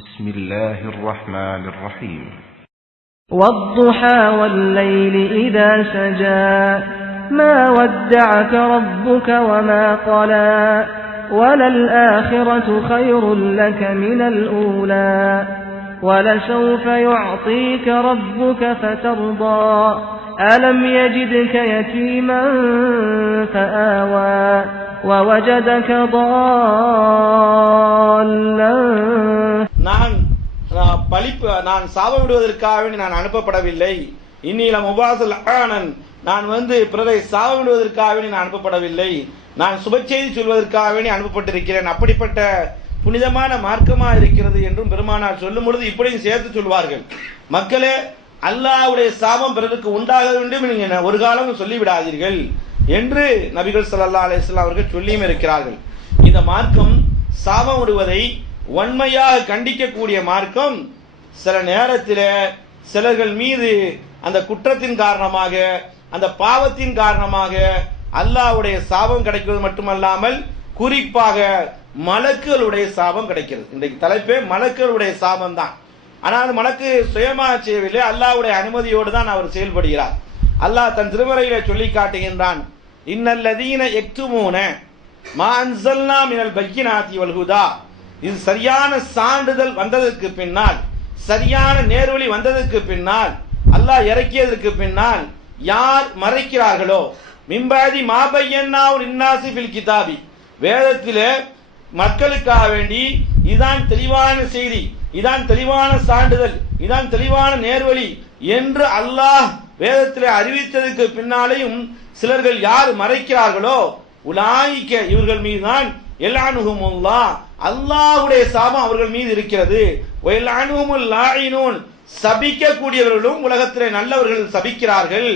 بسم الله الرحمن الرحيم والضحى والليل إذا سجى ما ودعك ربك وما قلى وللآخرة خير لك من الأولى ولسوف يعطيك ربك فترضى ألم يجدك يتيما فآوى ووجدك ضالا. நான் சாப விடுவதற்காக நான் அனுப்பப்படவில்லை. இன்னில முபாசுல் ஆனன், நான் பிறரை சாப விடுவதற்காக நான் அனுப்பப்படவில்லை. நான் சுப செய்தி சொல்வதற்காக அனுப்பப்பட்டிருக்கிறேன். அப்படிப்பட்ட புனிதமான மார்க்கமா இருக்கிறது என்றும் பெருமானார் சொல்லும் பொழுது இப்படியும் சேர்த்து சொல்வார்கள். மக்களே, அல்லாஹ்வுடைய சாபம் பிறருக்கு உண்டாக வேண்டும் நீங்க ஒரு காலம் சொல்லிவிடாதீர்கள் என்று நபிகள் ஸல்லல்லாஹு அலைஹி வஸல்லம் அவர்கள் சொல்லியும் இருக்கிறார்கள். இந்த மார்க்கம் சாபம் விடுவதை வன்மையாக கண்டிக்கக்கூடிய மார்க்கம். சில நேரத்தில் சிலர்கள் மீது அந்த குற்றத்தின் காரணமாக, அந்த பாவத்தின் காரணமாக அல்லாஹ்வுடைய சாபம் கிடைக்கிறது மட்டுமல்லாமல் குறிப்பாக மலக்குகளுடைய சாபம் கிடைக்கிறது. இன்றைக்கு தலைப்பே மலக்குகளுடைய சாபம் தான். ஆனால் மலக்கு சுயமாக செய்யவில்லை, அல்லாஹ்வுடைய அனுமதியோடு தான் அவர் செயல்படுகிறார். அல்லாஹ் தன் திருமறையிலே சொல்லி காட்டுகின்றான், இன்னல்லதீன யக்துமூன மா அன்ஸல்னா மினல் பய்யினாத்தி வல் ஹுதா. இது சரியான சான்றிதழ் வந்ததற்கு பின்னால், சரியான நேர்வழி வந்ததற்கு பின்னால், அல்லாஹ் இறக்கியதற்கு பின்னால் யார் மறைக்கிறார்களோ, மிம்பாதி மாபையன்னா இன்னாசி ஃபில் கிதாபி, வேதத்திலே மக்களுக்காக வேண்டி இதான் தெளிவான செய்தி, இதான் தெளிவான சான்றிதழ், இதான் தெளிவான நேர்வழி என்று அல்லாஹ் வேதத்திலே அறிவித்ததற்கு பின்னாலேயும் சிலர்கள் யார் மறைக்கிறார்களோ, உலாயிக்க இவர்கள் மீதுதான் எல்ஆனுஹுமுல்லாஹ், அல்லாஹ்வுடைய சாபம் அவர்கள் மீது இருக்கிறது. வயல்ஆனுஹுமுல் லாயினூன், சபிக்கக்கூடியவர்களும் உலகத்திலே நல்லவர்கள் சபிக்கிறார்கள்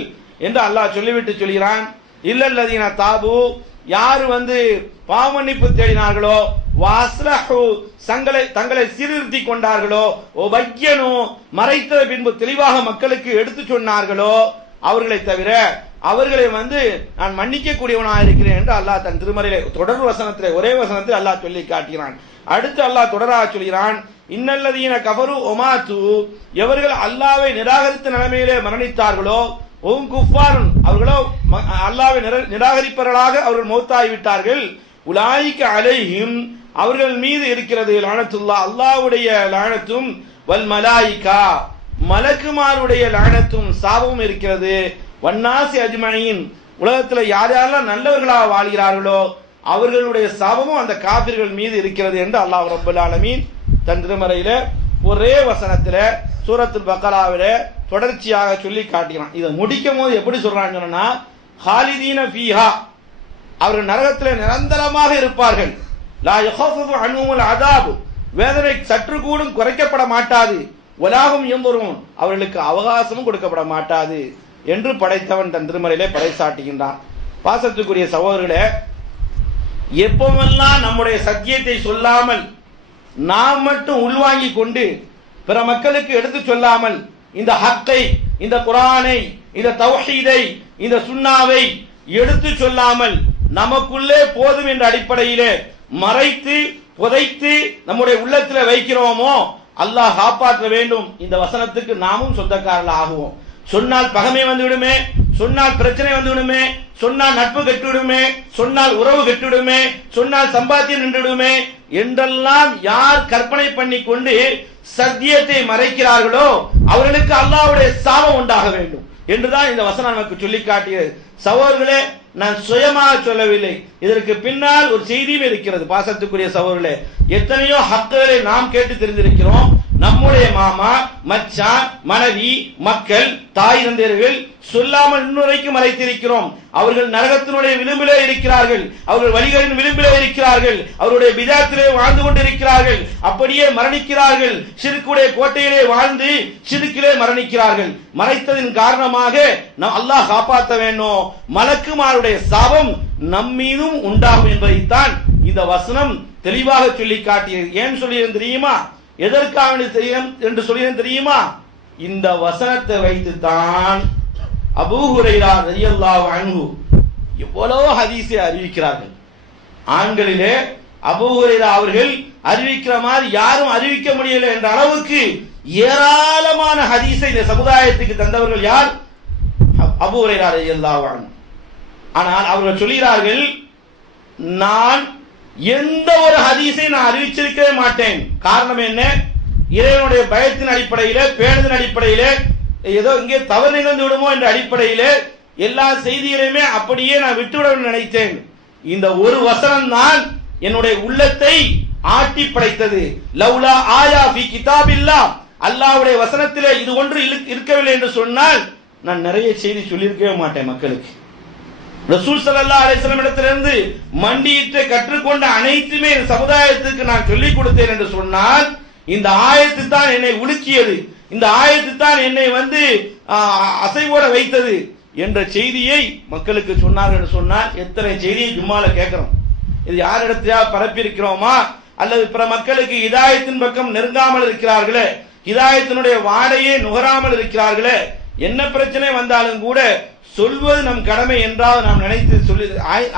என்று அல்லாஹ் சொல்லிவிட்டு சொல்கிறான். இல்லல்லதீன தாபு, யார் பாவமன்னிப்பு தேடினார்களோ, வாஸ்லஹு தங்களை சீர்திருத்திக் கொண்டார்களோ, ஒபய்யனு மறைத்தத பின்பு தெளிவாக மக்களுக்கு எடுத்து சொன்னார்களோ, அவர்களை தவிர அவர்களை நான் மன்னிக்க கூடியவனாக இருக்கிறேன் என்று அல்லாஹ் தன் திருமறையிலே தொடர் வசனத்திலே ஒரே வசனத்தில் அல்லாஹ் சொல்லி காட்டுகிறான். அடுத்து அல்லாஹ் தொடராக சொல்கிறான், இன்னல்லதீன கஃபரு ஒமாத்து, எவர்கள் அல்லாஹ்வை நிராகரித்த நிலைமையிலே மரணித்தார்களோ, ஓம் குஃபாருன், அவர்களோ அல்லாஹ்வை நிராகரிப்பவர்களாக அவர்கள் மௌத்தாகிவிட்டார்கள். உலாயிக்க அலைஹிம், அவர்கள் மீது இருக்கிறது லானத்துல்லாஹ், அல்லாஹ்வுடைய லானத்தும், வல் மலாயிகா, மலக்குமாருடைய லானத்தும் சாபமும் இருக்கிறது. வன்னாசி அஜ்மஈன், உலகத்தில் யார் யாரெல்லாம் நல்லவர்களாக வாழ்கிறார்களோ அவர்களுடைய சாபமும் அந்த காபிர்கள் மீது இருக்கிறது என்று அல்லாஹ் ரப்பல் ஆலமீன் தன் திருமறையில ஒரே வசனத்தில் சூரத்துல் பக்கராவிலே தொடர்ச்சியாக சொல்லி காட்டுகிறான். இதை முடிக்கும் போது எப்படி சொல்றான்னு சொன்னா, ஹாலிதீன ஃபீஹா, அவர்கள் நரகத்தில் நிரந்தரமாக இருப்பார்கள். லா யஹஃபு அன்ஹுமுல் அஸாப், வேதனை சற்று கூடும் குறைக்கப்பட மாட்டாது. வலாஹும் யன்துரூன், அவர்களுக்கு அவகாசமும் கொடுக்கப்பட மாட்டாது என்று படைத்தவன் தன் திருமறையிலே பறைசாட்டுகின்றான். பாசத்துக்குரிய சகோதரர்களே, எப்பவெல்லாம் நம்முடைய சத்தியத்தை சொல்லாமல் நாம் மட்டும் உள்வாங்கி கொண்டு பிற மக்களுக்கு எடுத்து சொல்லாமல் இந்த ஹக்கை, இந்த குர்ஆனை, இந்த தௌஹீதை, இந்த சுன்னாவை எடுத்து சொல்லாமல் நமக்குள்ளே போதும் என்ற அடிப்படையிலே மறைத்து புதைத்து நம்முடைய உள்ளத்தில் வைக்கிறோமோ, அல்லாஹ் காப்பாற்ற வேண்டும். இந்த வசனத்துக்கு நாமும் சொந்தக்காரர்கள் ஆகுவோம். சொன்னால் பகமை வந்துவிடுமே, சொன்னால் பிரச்சனை வந்துவிடுமே, சொன்னால் நட்பு கெட்டுவிடுமே, சொன்னால் உறவு கெட்டுவிடுமே, சொன்னால் சம்பாத்தியம் நின்றுவிடுமே என்றெல்லாம் யார் கற்பனை பண்ணி கொண்டு சத்தியத்தை மறைக்கிறார்களோ அவர்களுக்கு அல்லாஹ்வுடைய சாபம் உண்டாக வேண்டும் என்றுதான் இந்த வசனம் நமக்கு சொல்லி காட்டியது. சகோதரர்களே, நான் சுயமாக சொல்லவில்லை, இதற்கு பின்னால் ஒரு செய்தியும் இருக்கிறது. பாசத்துக்குரிய சகோதரர்களே, எத்தனையோ ஹக்குகளை நாம் கேட்டு தெரிந்திருக்கிறோம். நம்முடைய மாமா, மச்சான், மனைவி, மக்கள், தாய் தந்தையர்கள் சொல்லாமல் இன்னுரைக்கும் மறைத்திருக்கிறோம். அவர்கள் நரகத்தினுடைய விளிம்பிலே இருக்கிறார்கள், அவர்கள் வழிகளின் விளிம்பிலே இருக்கிறார்கள், அவருடைய பிதாத்திலே வாழ்ந்து கொண்டிருக்கிறார்கள், அப்படியே மரணிக்கிறார்கள். ஷிர்க்குடைய கோட்டையிலே வாழ்ந்து ஷிர்க்கிலே மரணிக்கிறார்கள். மறைத்ததின் காரணமாக அல்லாஹ் காப்பாற்ற வேண்டும். மலக்குமாருடைய சாபம் நம்மீதும் உண்டாகும் என்பதைத்தான் இந்த வசனம் தெளிவாக சொல்லி காட்டியது. ஏன் சொல்லியிருந்தது தெரியுமா? எதற்காக என்று சொல்லியிருந்தது தெரியுமா? இந்த வசனத்தை வைத்துத்தான் அபூ ஹுரைரா ரலியல்லாஹு அன்ஹு எவ்வளவு ஹதீஸை அறிவிக்கிறார்கள். ஆண்களிலே அபூ ஹுரைரா அவர்கள் அறிவிக்கிற மாதிரி யாரும் அறிவிக்க முடியல என்ற அளவுக்கு ஏராளமான ஹதீஸை இந்த சமுதாயத்துக்கு தந்தவர்கள் யார்? அபூ ஹுரைரா ரலியல்லாஹு அன்ஹு. ஆனால் அவர்கள் சொல்கிறார்கள், நான் எந்த ஒரு ஹதீஸை நான் அறிவிச்சிருக்கவே மாட்டேன். காரணம் என்ன? இறைவனுடைய பயத்தின் அடிப்படையில, பேணுதல் அடிப்படையில, ஏதோ இங்கே தவறு நிகழ்ந்து விடுமோ என்ற அடிப்படையில எல்லா செய்திகளையுமே அப்படியே நான் விட்டுவிட நினைத்தேன். இந்த ஒரு வசனம் தான் என்னுடைய உள்ளத்தை ஆட்டி படைத்தது. லவ்லா ஆயா ஃபி கிதாபில்லாஹ், அல்லாஹ்வுடைய வசனத்திலே இது ஒன்று இருக்கவில்லை என்று சொன்னால் நான் நிறைய செய்தி சொல்லியிருக்கவே மாட்டேன் மக்களுக்கு. ரசூல் ஸல்லல்லாஹு அலைஹி வஸல்லம் இடத்திலிருந்து மண்டியிட்டு கற்றுக்கொண்ட அனைத்துமே இந்த சமுதாயத்துக்கு நான் சொல்லிக் கொடுத்தேன் என்று சொன்னால் இந்த ஆயத்து தான் என்னை உலுக்கியது, இந்த ஆயத்து தான் என்னை அசைவோட வைத்தது என்ற செய்தியை மக்களுக்கு சொன்னார்கள் என்று சொன்னால் எத்தனை செய்தியை ஜும்மால கேட்கிறோம். இது யாரிடத்தையா பரப்பி இருக்கிறோமா அல்லது பிற மக்களுக்கு ஹிதாயத்தின் பக்கம் நெருங்காமல் இருக்கிறார்களே, ஹிதாயத்தினுடைய வாடையே நுகராமல் இருக்கிறார்களே, என்ன பிரச்சனை வந்தாலும் கூட சொல்வது நம் கடமை என்றால் நாம் நினைத்து சொல்லி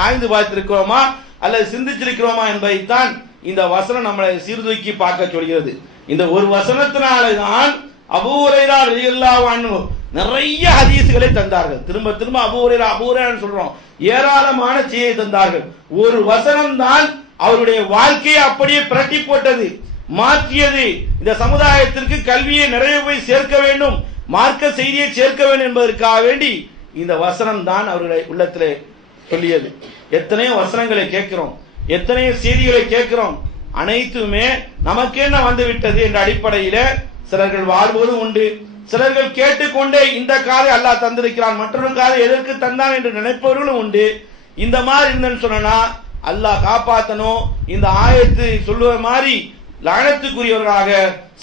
ஆய்ந்து பார்த்திருக்கிறோமா அல்லது சிந்திச்சிருக்கிறோமா என்பதைத்தான் இந்த வசனம் நம்மளை சீர்தூக்கி பார்க்க சொல்கிறது. இந்த ஒரு வசனத்தினாலே தான் அபூ ஹுரைரா ரலியல்லாஹு அன்ஹு நிறைய ஹதீஸ்களை தந்தார்கள். திரும்ப திரும்ப அபூ ஹுரைரான்னு சொல்றோம், ஏராளமான செய்தியை தந்தார்கள். ஒரு வசனம் தான் அவருடைய வாழ்க்கையை அப்படியே பிரட்டி போட்டது, மாற்றியது. இந்த சமுதாயத்திற்கு கல்வியை நிறைய போய் சேர்க்க வேண்டும், மார்க்க செய்தியை சேர்க்க வேண்டும் என்பதற்காக வேண்டி இந்த வசனம் தான் அவருடைய உள்ளத்திலே சொல்லியது. எத்தனையோ வசனங்களை கேட்கிறோம், எத்தனையோ செய்திகளை கேட்கிறோம், அனைத்துமே நமக்கு என்ன வந்து விட்டது என்ற அடிப்படையில சிலர்கள் வாழ்வதும் உண்டு. சிலர்கள் கேட்டுக்கொண்டே இந்த காதை அல்லாஹ் தந்திருக்கிறான், மற்றொரு காதை எதற்கு தந்தான் என்று நினைப்பவர்களும் உண்டு. இந்த மாதிரி இருந்தேன்னு சொன்னா அல்லாஹ் காப்பாத்தணும், இந்த ஆயத்து சொல்லுவ மாதிரி லானத்துக்குரியவர்களாக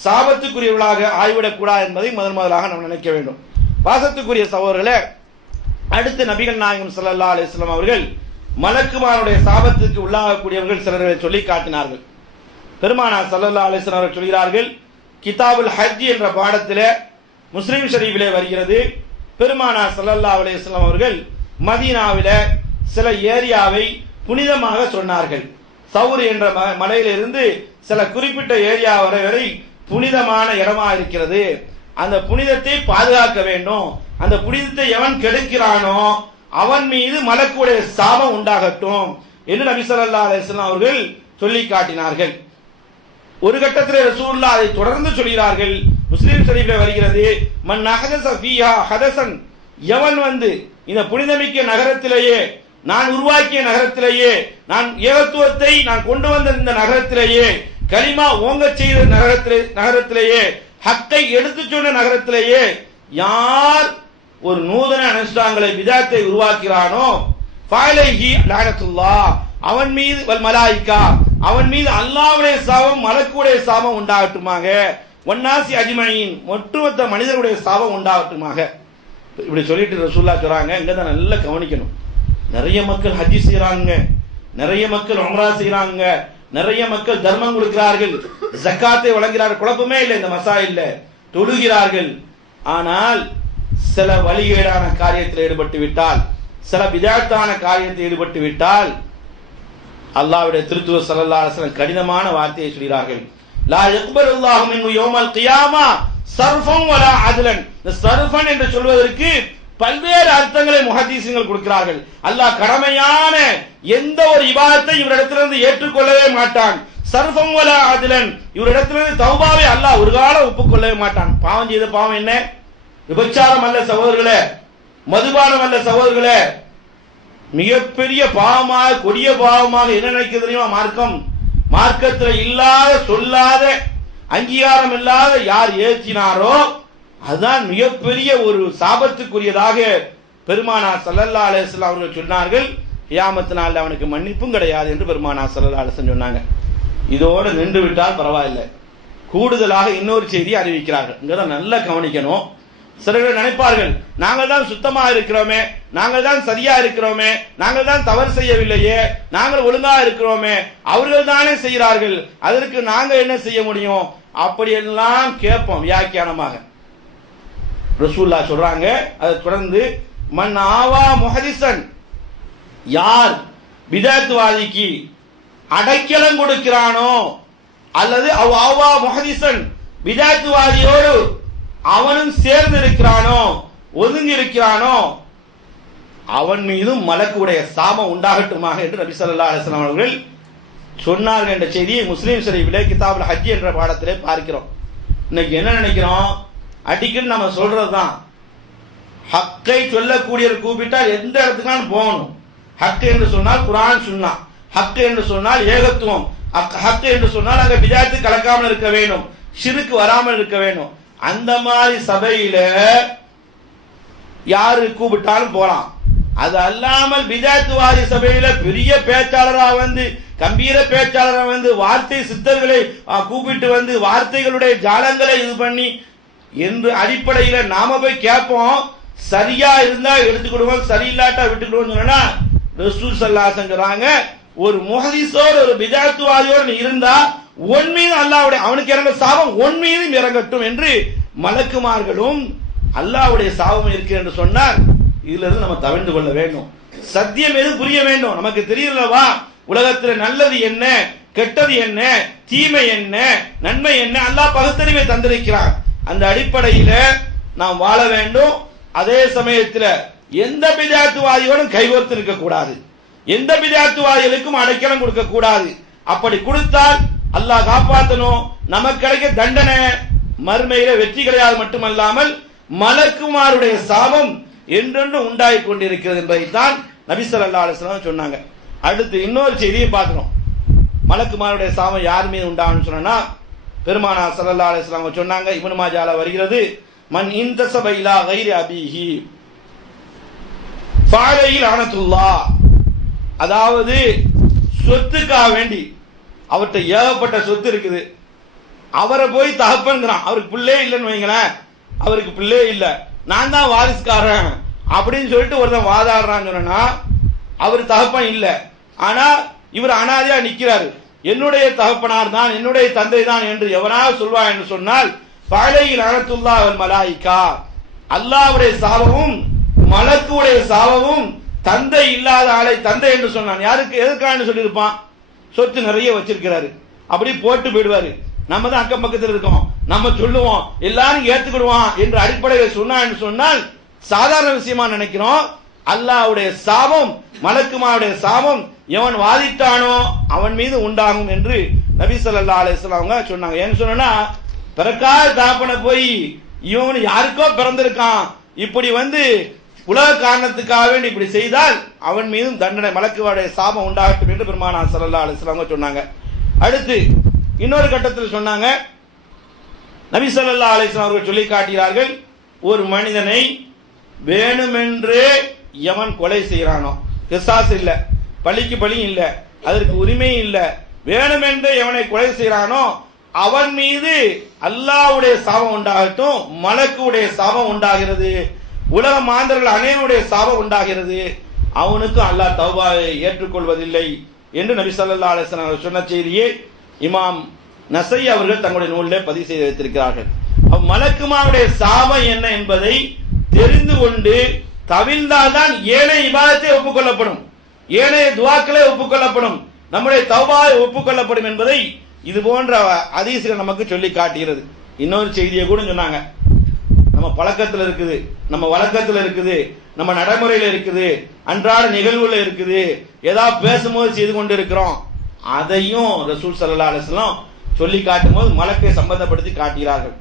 சாபத்துக்குரியவர்களாக ஆய்விடக் கூடாது என்பதை முதலாக நாம் நினைக்க வேண்டும். பாசத்துக்குரிய சகோதரர்களே, அடுத்து நபிகள் நாயகம் ஸல்லல்லாஹு அலைஹி வஸல்லம் அவர்கள் மலக்குமாருடைய சாபத்துக்கு உள்ளாகக்கூடியவர்கள் சிலரை சொல்லி காட்டினார்கள். பெருமானார் ஸல்லல்லாஹு அலைஹி வஸல்லம் அவர்கள் சொல்கிறார்கள், கிதாபுல் ஹஜ் என்ற பாடத்திலே முஸ்லிம் ஷரீஃபிலே வருகிறது, பெருமானார் ஸல்லல்லாஹு அலைஹி வஸல்லம் அவர்கள் மதீனாவில சில ஏரியாவை புனிதமாக சொன்னார்கள். சவுர் என்ற மலையிலிருந்து சில குறிப்பிட்ட ஏரியா வரை புனிதமான இடமா இருக்கிறது, அந்த புனிதத்தை பாதுகாக்க வேண்டும், அந்த புனிதத்தை எவன் கெடுக்கிறானோ அவன் மீது மலக்குடைய சாபம் உண்டாகட்டும் என்று நபி ஸல்லல்லாஹு அலைஹி வஸல்லம் அவர்கள் சொல்லி காட்டினார்கள். ஒரு கட்டத்திலே ரசூலுல்லாஹ் அதை தொடர்ந்து சொல்கிறார்கள். முஸ்லிம் ஷரீஃபிலே வருகிறது, மன் நஹதஸ ஃபீஹா ஹதஸன், எவன் இந்த புனிதமிக்க நகரத்திலேயே, நான் உருவாக்கிய நகரத்திலேயே, நான் ஏகத்துவத்தை நான் கொண்டு வந்த இந்த நகரத்திலேயே, கலிமா ஓங்க செய்த நகரத்திலேயே, ஹக்கை எடுத்து சொன்ன நகரத்திலேயே யார் ஒரு நூதன அனுஷ்டானங்களை விதாத்தை உருவாக்கிறானோ ஃபலைஹி லஅனத்துல்லாஹ், அவன் மீது வல் மலாயிகா, அவன் மீது அல்லாஹ்வுடைய சாபம் மலக்குடைய சாபம் உண்டாகட்டுமாக, வன்னாசி அஜ்மஈன், ஒட்டுமொத்த மனிதருடைய சாபம் உண்டாகட்டுமாக. இப்படி சொல்லிட்டு ரசூலுல்லாஹ் சொல்றாங்க. இங்க தான் நல்லா கவனிக்கணும். நிறைய மக்கள் ஹஜ் செய்யறாங்க, நிறைய மக்கள் உம்ரா செய்யறாங்க, நிறைய மக்கள் தர்மம் கொடுக்கிறார்கள், ஜக்காத்தை வழங்குகிறார்கள், குழப்பமே இல்லை இந்த மசாயில்ல, தொழுகிறார்கள். ஆனால் சில வழிகேடான காரியத்தில் ஈடுபட்டு விட்டால், சில பிதாத்தான காரியத்தில் ஈடுபட்டு விட்டால் அல்லாஹ்வுடைய திருத்தூதர் ஸல்லல்லாஹு அலைஹி வஸல்லம் கடினமான வார்த்தையை சொல்கிறார்கள். லா யக்பலுல்லாஹு மின்ஹு யௌமல் கியாமா சர்ஃபன் வலா அத்லன். இந்த சர்ஃபன் என்று சொல்வதற்கு பல்வேறு அர்த்தங்களை முஹத்தீஸ்கள் கொடுக்கிறார்கள். அல்லாஹ் கடமையான எந்த ஒரு இபாதத்தை இவரிடத்திலிருந்து ஏற்றுக்கொள்ளவே மாட்டான். சர்ஃபன் வலா அத்லன், இவரிடத்திலிருந்து தௌபாவை அல்லாஹ் ஒரு காலம் ஒப்புக்கொள்ளவே மாட்டான். பாவம் செய்த பாவம் என்ன? விபச்சாரம் அல்ல சகோதரர்களே, மதுபானம் அல்ல சகோதரர்களே, மிகப்பெரிய பாவமாக கொடிய பாவமாக என்ன நினைக்கிறது தெரியுமா? மார்க்கத்தில் இல்லாத சொல்லாத அங்கீகாரம் இல்லாத யார் ஏற்றினாரோ அதுதான் மிகப்பெரிய ஒரு சாபத்துக்குரியதாக பெருமானார் ஸல்லல்லாஹு அலைஹி வஸல்லம் அவர்கள் சொன்னார்கள். கியாமத் நாளில் அவனுக்கு மன்னிப்பும் கிடையாது என்று பெருமானார் ஸல்லல்லாஹு அலைஹி வஸல்லம் சொன்னாங்க. இதோடு நின்று விட்டால் பரவாயில்லை, கூடுதலாக இன்னொரு செய்தி அறிவிக்கிறார்கள். இங்கதான் நல்லா கவனிக்கணும். சிலர்கள் நினைப்பார்கள், நாங்கள் தான் சுத்தமாக இருக்கிறோமே, நாங்கள் தான் சரியா இருக்கிறோமே, நாங்கள் தான் தவறு செய்யவில்லையே, நாங்கள் ஒழுங்காக இருக்கிறோமே, அவர்கள் தானே செய்கிறார்கள், அதற்கு நாங்கள் என்ன செய்ய முடியும், அப்படியெல்லாம் கேட்போம் வியாக்கியானமாக. ரசூலுல்லாஹ் சொல்றாங்க. அதை தொடர்ந்து மன் ஆவா முஹதிஸன், யார் பிதஅத்வாதிக்கு அடைக்கலம் கொடுக்கிறானோ அல்லது அவ்வா முஹதிசன் பிதாத்துவாதியோடு அவனும் சேர்ந்து இருக்கிறானோ ஒதுங்கி இருக்கிறானோ அவன் மீதும் மலக்குடைய சாபம் உண்டாகட்டுமாக என்று நபி ஸல்லல்லாஹு அலைஹி வஸல்லம் அவர்கள் சொன்னார்கள் என்ற செய்தியை முஸ்லிம் ஷரீஃபிலே கிதாபுல் ஹஜ் என்ற பாடத்திலே பார்க்கிறோம். இன்னைக்கு என்ன நினைக்கிறோம், அடிக்கடி நம்ம சொல்றதுதான் ஹக்கை சொல்லக்கூடிய கூப்பிட்டால் எந்த இடத்துக்கான போகணும். ஹக்கு என்று சொன்னால் குர்ஆன் சுன்னா, ஹக்கு என்று சொன்னால் ஏகத்துவம், ஹக்கு என்று சொன்னால் அங்க பிதாத்து கலக்காமல் இருக்க வேண்டும், ஷிர்க் வராமல் இருக்க வேண்டும். அந்த மாதிரி சபையில யாரு கூப்பிட்டாலும் போலாம். அது அல்லாமல் பிதாத்துவாதி சபையில பெரிய பேச்சாளரா வந்து கம்பீர பேச்சாளரா வந்து வார்த்தை சித்தர்களை கூப்பிட்டு வந்து வார்த்தைகளுடைய ஜாலங்களை இது பண்ணி என்று அடிப்படையில நாம போய் கேட்போம். சரியா இருந்தா எடுத்துக்கிடுவோம், சரியில்லாட்டா விட்டுக்கிடுவோம் சொன்னா ரசூல் ஸல்லல்லாஹு அலைஹி வஸல்லம் ஒரு முஹதிஸோடு ஒரு பிதாத்துவாதியோடு இருந்தா உன் மீது அல்லாஹ்வுடைய அவனுக்கு இறங்க சாபம் உன் மீதும் இறங்கட்டும் என்று மலக்குமார்களும் அல்லாஹ்வுடைய சாபம் இருக்கு என்று சொன்னார். இதுல இருந்து நம்ம தவிர்த்து கொள்ள வேண்டும். சத்தியம் எது புரிய வேண்டும், நமக்கு தெரியலவா உலகத்தில் நல்லது என்ன கெட்டது என்ன தீமை என்ன நன்மை என்ன அல்லாஹ் பகுத்தறிவை தந்திருக்கிறான். அந்த அடிப்படையில நாம் வாழ வேண்டும். அதே சமயத்தில் எந்த பிதாத்துவாதியோடும் கைகோர்த்து இருக்க கூடாது, எந்த பிதாத்துவாதிகளுக்கும் அடைக்கலம் கொடுக்க கூடாது. அப்படி கொடுத்தால் அல்லாஹ் காப்பாற்றணும். நமக்கு கிடைக்க தண்டனை மறுமையில வெற்றி கிடையாது மட்டுமல்லாமல் மலக்குமாருடைய சாபம் என்றென்று உண்டாகி கொண்டிருக்கிறது என்பதைத்தான் நபி ஸல்லல்லாஹு அலைஹி வஸல்லம் சொன்னாங்க. அடுத்து இன்னொரு செய்தியை பார்க்கிறோம். மலக்குமாருடைய சாபம் யார் மீது உண்டாகும்னு சொன்னா பெருமானார் ஸல்லல்லாஹு அலைஹி வஸல்லம் சொன்னாங்க. இப்னு மாஜால வருகிறது, மன் இன்தஸப இலா கைரி அபீஹி ஃபஅலைஹி லஅனத்துல்லாஹ். அதாவது சொத்துக்காக வேண்டி அவர்கிட்ட ஏகப்பட்ட சொத்து இருக்குது, அவரை போய் தகப்பன்கிறான், அவருக்கு பிள்ளை இல்லைன்னு வைங்களேன், அவருக்கு பிள்ளை இல்லை, நான் தான் வாரிசுக்காரன் அப்படின்னு சொல்லிட்டு ஒருத்தன் வாதாடுறான்னு சொன்னா அவர் தகப்பன் இல்லை, ஆனா இவர் அனாதையா நிக்கிறாரு, என்னுடைய தகப்பனார் தான் என்னுடைய தந்தை தான் என்று எவனாவது சொல்வா என்று சொன்னால் ஃபஅலைஹி லஅனத்துல்லாஹி வல் மலாயிகா, அல்லாஹ்வுடைய சாபமும் மலக்குடைய சாபமும் தந்தை இல்லாத ஆளை தந்தை என்று சொன்னான். யாருக்கு எதற்காக சொல்லியிருப்பான், சொத்து நிறைய வச்சிருக்கிறாரு அப்படி போட்டு போயிடுவாரு, நம்ம தான் அக்கம் பக்கத்தில் இருக்கோம், நம்ம சொல்லுவோம் எல்லாரும் ஏத்துக்கிடுவான் என்ற அடிப்படையில் சொன்னான்னு சொன்னால் சாதாரண விஷயமா நினைக்கிறோம். அல்லாஹ்வுடைய சாபம் மலக்குமாருடைய சாபம் எவன் வாதிட்டானோ அவன் மீது உண்டாகும் என்று நபி ஸல்லல்லாஹு அலைஹி வஸல்லம் சொன்னாங்க. ஏன்னு சொன்னா பிறக்காத தாப்பனை போய் இவன் யாருக்கோ பிறந்திருக்கான் இப்படி வந்து உலக காரணத்துக்காக வேண்டி இப்படி செய்தால் அவன் மீதும் தண்டனை மலக்குமாருடைய சாபம் உண்டாகட்டும் என்று பெருமானார் ஸல்லல்லாஹு அலைஹி வஸல்லம் சொன்னாங்க. அடுத்து இன்னொரு கட்டத்தில் சொன்னாங்க, நபி ஸல்லல்லாஹு அலைஹி வஸல்லம் அவர்கள் சொல்லி காட்டுகிறார்கள், ஒரு மனிதனை வேணுமென்றே எவன் கொலை செய்யறானோ, கிசாஸ் இல்ல, பழிக்கு பழி இல்ல, அதற்கு உரிமை இல்ல, வேணுமென்றே எவனை கொலை செய்யறானோ அவன் மீது அல்லாஹ்வுடைய சாபம் உண்டாகட்டும், மலக்குடைய சாபம் உண்டாகிறது, உலக மாந்தர்கள் அனைவருடைய சாபம் உண்டாகிறது, அவனுக்கு அல்லாஹ் தௌபாவை ஏற்றுக்கொள்வதில்லை என்று நபி ஸல்லல்லாஹு அலைஹி வஸல்லம் சொன்ன செய்தியை இமாம் நஸை அவர்கள் தங்களுடைய நூலில் பதிவு செய்து வைத்திருக்கிறார்கள். மலக்குமாருடைய சாபம் என்ன என்பதை தெரிந்து கொண்டு தவிர்ந்தால்தான் ஏனைய இபாதத்தை ஒப்புக்கொள்ளப்படும், ஏனைய துஆக்களே ஒப்புக்கொள்ளப்படும், நம்முடைய தௌபாவை ஒப்புக்கொள்ளப்படும் என்பதை இது போன்ற ஹதீஸ்கள் நமக்கு சொல்லி காட்டுகிறது. இன்னொரு செய்தியை கூட சொன்னாங்க, நம்ம பழக்கத்தில் இருக்குது, நம்ம வழக்கத்தில் இருக்குது, நம்ம நடைமுறையில் இருக்குது, அன்றாட நிகழ்வுல இருக்குது, ஏதாவது பேசும்போது செய்து கொண்டு இருக்கிறோம், அதையும் ரசூல் ஸல்லல்லாஹு அலைஹி வஸல்லம் சொல்லி காட்டும் போது மலக்கை சம்பந்தப்படுத்தி காட்டுகிறார்கள்.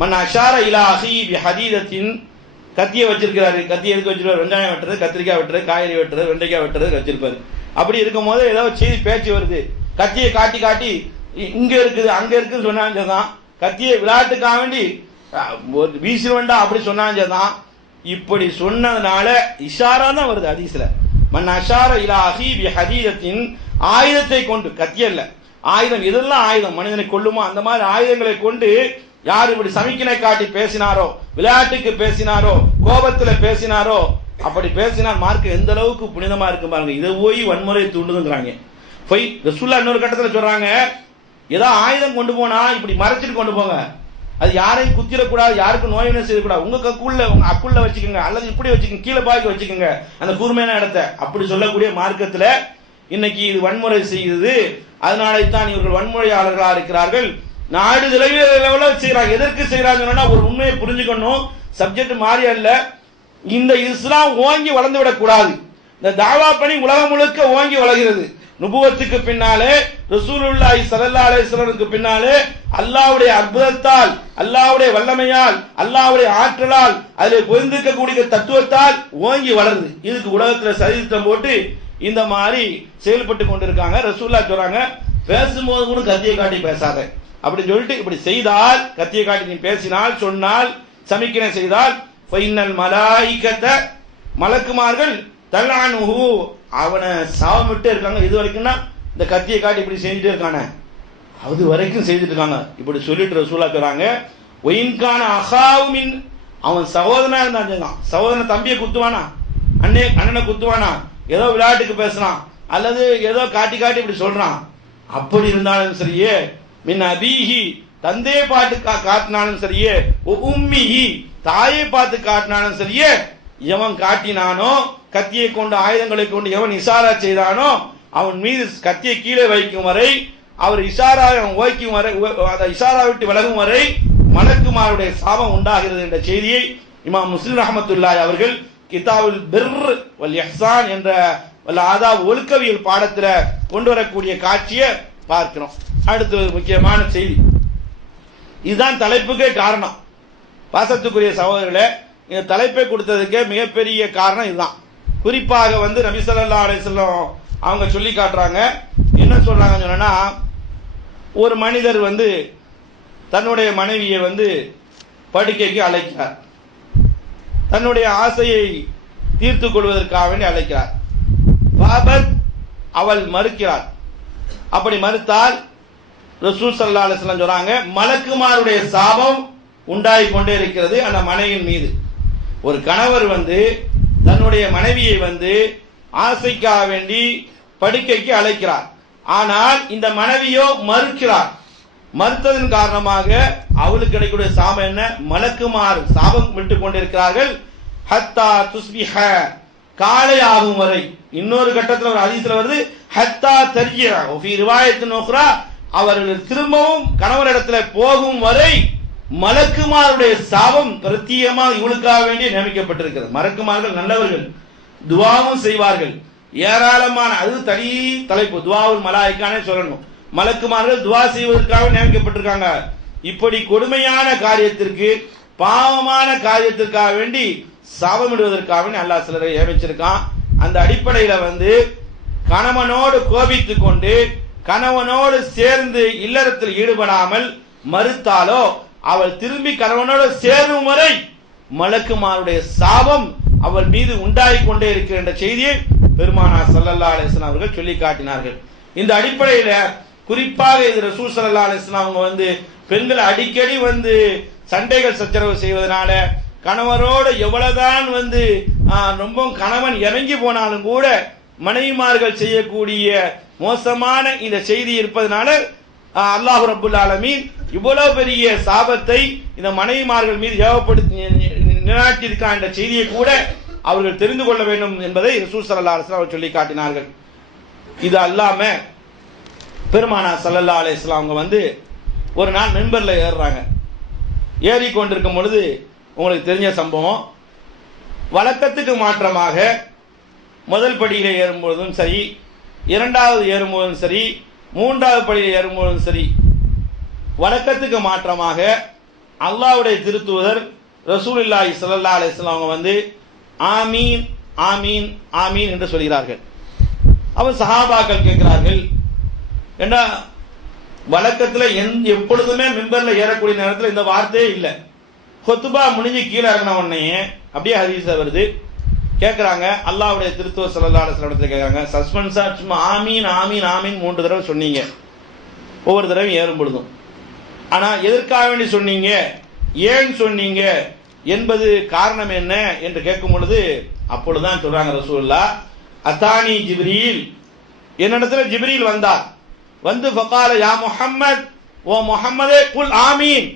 மன் அஷார இலா அஹி பி ஹதீதத்தின், கத்தியை வச்சிருக்கிறாரு, கத்தியை எதுக்கு வச்சிருக்காரு, வெங்காயம் வெட்டுறது, கத்திரிக்காய் வெட்டுறது, காய்கறி வெட்டுறது, வெண்டைக்காய் வெட்டுறது வச்சிருப்பாரு. அப்படி இருக்கும் போது ஏதாவது செய்தி பேச்சு வருது, கத்தியை காட்டி காட்டி இங்க இருக்குது அங்க இருக்குன்னு சொன்னாங்கதான், கத்தியை விளையாட்டுக்காக வேண்டி வீசிடுவேண்டா அப்படி சொன்னாங்கதான். இப்படி சொன்னதுனால இஷாரா தான் வருது ஹதீஸ்ல. மன் அஷார இலா அஹி பி ஹதீதத்தின், ஆயுதத்தை கொண்டு, கத்தியல்ல ஆயுதம், இதெல்லாம் ஆயுதம் மனிதனை கொள்ளுமோ அந்த மாதிரி ஆயுதங்களை கொண்டு யார் இப்படி சமிக்கினை காட்டி பேசினாரோ, விளையாட்டுக்கு பேசினாரோ, கோபத்துல பேசினாரோ, அப்படி பேசினால் மார்க்க எந்த அளவுக்கு புனிதமா இருக்கு பாருங்க. இதை போய் வன்முறை தூண்டுதுங்கிறாங்க. போய் ரசூலுல்லாஹ் இன்னொரு கட்டத்தில் சொல்றாங்க, ஏதோ ஆயுதம் கொண்டு போனா இப்படி மறைச்சிட்டு கொண்டு போங்க, அது யாரையும் குத்திடக்கூடாது, யாருக்கும் நோய் செய்யக்கூடாது, உங்க கக்குள்ள உங்க அக்குள்ள வச்சுக்கோங்க, அல்லது இப்படி வச்சுக்கோங்க, கீழே பாய்க்கு வச்சுக்கோங்க அந்த கூர்மையான இடத்தை, அப்படி சொல்லக்கூடிய மார்க்கத்துல இன்னைக்கு இது வன்முறை செய்யுது, அதனாலே தான் இவர்கள் வன்முறையாளர்களா இருக்கிறார்கள். நாடு லெவலில் செய்யறாங்க. எதற்கு செய்யறாங்கன்னா ஒரு உண்மையை புரிஞ்சுக்கணும். சப்ஜெக்ட் மாறி அல்ல, இந்த இஸ்லாம் ஓங்கி வளர்ந்து விடக்கூடாது. இந்த தாவா பணி உலகம் முழுக்க ஓங்கி வளர்கிறது. நுபுவத்துக்கு பின்னாலே, ரசூலுல்லாஹி ஸல்லல்லாஹு அலைஹி வஸல்லும்க்கு பின்னாலே அல்லாஹ்வுடைய அற்புதத்தால், அல்லாஹ்வுடைய வல்லமையால், அல்லாஹ்வுடைய ஆற்றலால், அதில் பொருந்திருக்கக்கூடிய தத்துவத்தால் ஓங்கி வளருது. இதுக்கு உலகத்துல சரித்திரம் போட்டு இந்த மாதிரி செயல்பட்டு கொண்டிருக்காங்க. ரசூலுல்லாஹ் சொல்றாங்க, பேசும்போது கூட கத்தியை காட்டி பேசாத அப்படின்னு சொல்லிட்டு, இப்படி செய்தால், கத்தியை காட்டி நீ பேசினால், சொன்னால், சமிக்கனை செய்தால், ஃபைனல் மலாயிகத, மலக்குமார்கள் தல்அனுஹு, அவனை சாவமிட்டு இருக்காங்க. இது வரைக்கும்னா இந்த கத்தியை காட்டி இப்படி செஞ்சுட்டே இருக்கானே, அது வரைக்கும் செய்துட்டு இருக்காங்க. இப்படி சொல்லிட்டு ரசூலுல்லாஹ் சொல்றாங்க, ஒயின்கான அஹாவுமின், அவன் சகோதரனா இருந்தான், சகோதரன் தம்பியை குத்துவானா, அண்ணனை குத்துவானா, ஏதோ விளையாட்டுக்கு பேசுறான், அல்லது ஏதோ காட்டி காட்டி இப்படி சொல்றான், அப்படி இருந்தாலும் சரியே, மின் அபீஹி, தந்தையை பார்த்து காட்டினாலும் சரியே, உம்மிஹி, தாயை பார்த்து காட்டினாலும் சரியே, எவன் காட்டினானோ, கத்தியை கொண்டு ஆயுதங்களை கொண்டு எவன் இஷாரா செய்தானோ, அவன் மீது கத்தியை கீழே வைக்கும் வரை, அவர் இஷாரா ஓய்க்கும் வரை, இஷாரா விட்டு விலகும் வரை மலக்குமாருடைய சாபம் உண்டாகிறது என்ற செய்தியை இமாம் முஸ்லிம் ரஹ்மத்துல்லாஹி அவர்கள் கிதாபுல் பிர் வல் இஹ்சான் என்ற ஆதாப் ஒழுக்கவியல் பாடத்தில் கொண்டு வரக்கூடிய காட்சியை பார்க்கிறோம். அடுத்து ஒரு முக்கியமான செய்தி, இதுதான் தலைப்புக்கே காரணம். பாசத்துக்குரிய சகோதரர்களே, இந்த தலைப்பை கொடுத்ததுக்கே மிகப்பெரிய காரணம் இதுதான். குறிப்பாக நபி ஸல்லல்லாஹு அலைஹி வஸல்லம் அவங்க சொல்லி காட்டுறாங்க. என்ன சொல்றாங்கன்னு சொன்னா, ஒரு மனிதர் தன்னுடைய மனைவியை படுக்கைக்கு அழைக்கிறார். தன்னுடைய ஆசையை தீர்த்து கொள்வதற்காக வேண்டி அழைக்கிறார். பாபத், அவள் மறுக்கிறார். அப்படி மறுத்தால் ரசூல் ஸல்லல்லாஹு அலைஹி வஸல்லம் சொல்றாங்க, மலக்குமாருடைய சாபம் உண்டாகி கொண்டே இருக்கிறது அந்த மனைவியின் மீது. ஒரு கணவர் தன்னுடைய மனைவியை ஆசைக்காக வேண்டி படுக்கைக்கு அழைக்கிறார். ஆனால் இந்த மனைவியோ மறுக்கிறார். மறுத்ததன் காரணமாக அவளுக்கு கிடைக்கக்கூடிய சாபம் என்ன? மலக்குமார் சாபம் விட்டுக் கொண்டிருக்கிறார்கள். ஹத்தா துஸ்பிஹ, காலை ஆகும் வரை. இன்னொரு கட்டத்தில் ஒரு ஹதீஸ்ல வருது, ஹத்தா தர்ஜிஅ ஃபீ ரிவாயத்தின் உக்ரா, அவர்கள் திரும்பவும் கணவரிடத்துல போகும் வரை மலக்குமாருடைய சாபம் பிரத்தியமாக இவளுக்காக வேண்டி நியமிக்கப்பட்டிருக்கிறது. மலக்குமார்கள் நல்லவர்கள், துவாவும் செய்வார்கள். ஏராளமான, அது தனி தலைப்பு, துவாவுல் மலாயிக்கானே சொல்லணும். மலக்குமார்கள் துவா செய்வதற்காக நியமிக்கப்பட்டிருக்காங்க. இப்படி கொடுமையான காரியத்திற்கு, பாவமான காரியத்திற்காக வேண்டி சாபமிடுவதற்காக அல்லாஹ் சிலரை நியமிச்சிருக்கான். அந்த அடிப்படையில கணவனோடு கோபித்துக் கொண்டு கணவனோடு சேர்ந்து இல்லறத்தில் ஈடுபடாமல் மறுத்தாலோ, அவள் திரும்பி கணவனோடு சேரும் வரை மலக்குமாருடைய சாபம் அவள் மீது உண்டாகிக் கொண்டே இருக்கிற என்ற செய்தியை பெருமானார் ஸல்லல்லாஹு அலைஹி வஸல்லம் அவர்கள் சொல்லி காட்டினார்கள். இந்த அடிப்படையில குறிப்பாக இது ரசூல் ஸல்லல்லாஹு அலைஹி வஸல்லம் அவங்க பெண்கள் அடிக்கடி சண்டைகள் சச்சரவு செய்வதனால, கணவரோடு எவ்வளவுதான் ரொம்ப கணவன் இறங்கி போனாலும் கூட மனைவிமார்கள் செய்யக்கூடிய மோசமான இந்த செய்தி இருப்பதனால அல்லாஹ் ரப்புல் ஆலமீன் இவ்வளவு பெரிய சாபத்தை இந்த மனைவிமார்கள் மீது ஏவப்படுத்தி நிலைநாட்டியிருக்கான் என்ற செய்தியை கூட அவர்கள் தெரிந்து கொள்ள வேண்டும் என்பதை ரசூல் ஸல்லல்லாஹு அலைஹி வஸல்லம் சொல்லி காட்டினார்கள். இது அல்லாம பெருமானார் ஸல்லல்லாஹு அலைஹி வஸல்லம் அவங்க ஒரு நாள் மிம்பர்ல ஏறுறாங்க. ஏறிக்கொண்டிருக்கும் பொழுது உங்களுக்கு தெரிஞ்ச சம்பவம், வழக்கத்துக்கு மாற்றமாக முதல் படியில ஏறும்போதும் சரி, இரண்டாவது ஏறும்போதும் சரி, மூன்றாவது படியில் ஏறும்போதும் சரி, வழக்கத்துக்கு மாற்றமாக அல்லாஹ்வுடைய திருத்தூதர் ரசூலுல்லாஹி ஸல்லல்லாஹு அலைஹி வஸல்லம் அவங்க ஆமீன் ஆமீன் ஆமீன் என்று சொல்கிறார்கள். அவன் சஹாபாக்கள் கேட்கிறார்கள், என்ன வழக்கத்துல எப்பொழுதுமே மிம்பர்ல ஏறக்கூடிய நேரத்தில் இந்த வார்த்தையே இல்லை. கொத்துபா முடிஞ்சு கீழே இறங்கின உடனே அப்படியே ஹதீஸ் வருது. கேட்கிறாங்க, அல்லாஹ்வுடைய திருத்தூதர் ஸல்லல்லாஹு அலைஹி வஸல்லம் கேட்கிறாங்க, சஸ்பென்ஸா சும்மா ஆமீன் ஆமீன் ஆமீன் 3 தடவை சொன்னீங்க ஒவ்வொரு தடவை ஏறும் பொழுதும். ஆனா எதற்காக வேண்டி சொன்னீங்க, ஏன் சொன்னீங்க என்பது காரணம் என்ன என்று கேட்கும் பொழுது அப்பொழுதுதான் சொல்றாங்க ரசூலுல்லாஹ், அத்தானி ஜிப்ரீல், என்னிடத்துல ஜிப்ரீல் வந்தார். ஃபகால யா முஹம்மத், ஓ முஹம்மதே, குல் ஆமீன்